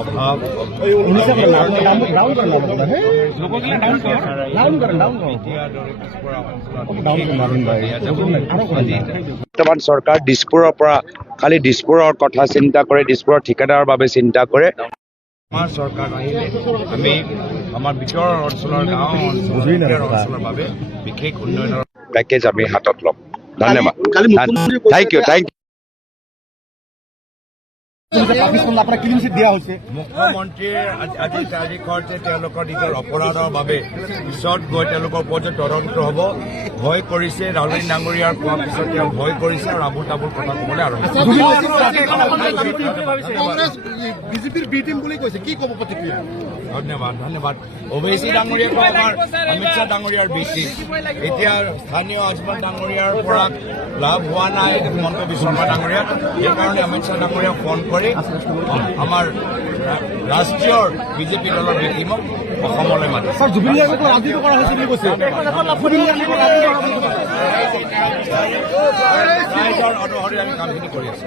অভাৱ বৰ্তমান চৰকাৰ দিছপুৰৰ পৰা খালি দিছপুৰৰ কথা চিন্তা কৰে, দিছপুৰৰ ঠিকাদাৰৰ বাবে চিন্তা কৰে। আমাৰ চৰকাৰ আহিলে আমি আমাৰ ভিতৰৰ অঞ্চলৰ গাঁও অঞ্চলৰ বাবে বিশেষ উন্নয়নৰ পেকেজ আমি হাতত ল'ম। ধন্যবাদ। Thank you. মুখ্যমন্ত্ৰীয়ে আজিৰ তাৰিখত যে তেওঁলোকৰ নিজৰ অপৰাধৰ বাবে পিছত গৈ তেওঁলোকৰ ওপৰত যে তদন্ত হ'ব ভয় কৰিছে। ৰাহুল ডাঙৰীয়াৰ কোৱাৰ পিছত তেওঁ ভয় কৰিছে আৰু আবুল তাবুল কথা ক'বলৈ আৰম্ভ কৰিছে। ধন্যবাদ। অৱেচি ডাঙৰীয়াক আমাৰ অমিত শ্বাহ ডাঙৰীয়াৰ বি এতিয়া স্থানীয় আজমল ডাঙৰীয়াৰ পৰা লাভ হোৱা নাই হিমন্ত বিশ্ব শৰ্মা ডাঙৰীয়াক। সেইকাৰণে অমিত শ্বাহ ডাঙৰীয়াক ফোন কৰি আমাৰ ৰাষ্ট্ৰীয় বিজেপি দলৰ বি টিমক অসমলৈ মাতিছে। অনুসৰি আমি কামখিনি কৰি আছো।